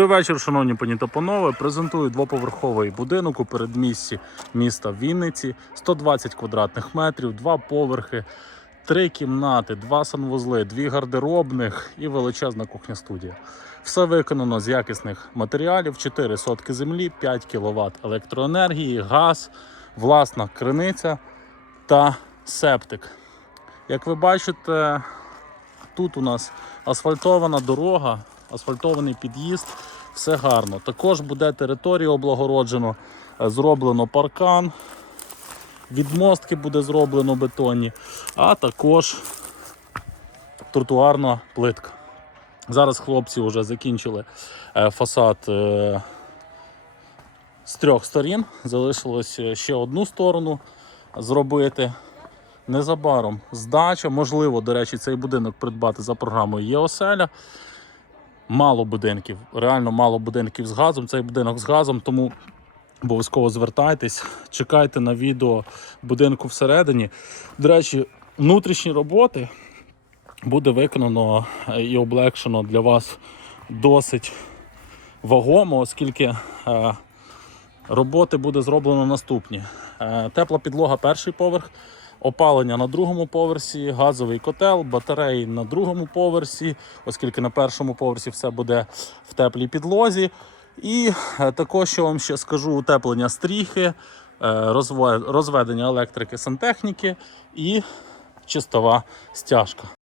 Добрий вечір, шановні пані та панове. Презентую двоповерховий будинок у передмісті міста Вінниці, 120 квадратних метрів, два поверхи, три кімнати, два санвузли, дві гардеробних і величезна кухня студія. Все виконано з якісних матеріалів: 4 сотки землі, 5 кВт електроенергії, газ, власна криниця та септик. Як ви бачите, Тут у нас асфальтована дорога, асфальтований під'їзд, все гарно. Також буде територія облагороджено, е, зроблено паркан, відмостки буде зроблено бетонні, а також тротуарна плитка. Зараз хлопці вже закінчили е, фасад е, з трьох сторін. Залишилось ще одну сторону зробити. Незабаром здача, можливо, до речі, цей будинок придбати за програмою ЄОСЕЛЯ. Мало будинків, реально мало будинків з газом. Цей будинок з газом, тому обов'язково звертайтесь, чекайте на відео будинку всередині. До речі, внутрішні роботи буде виконано і облегшено для вас досить вагомо, оскільки е, роботи буде зроблено наступні: Е, тепла підлога перший поверх. Опалення на другому поверсі, газовий котел, батареї на другому поверсі, оскільки на першому поверсі все буде в теплій підлозі. І е, також, що вам ще скажу, утеплення стріхи, е, розведення електрики сантехніки і чистова стяжка.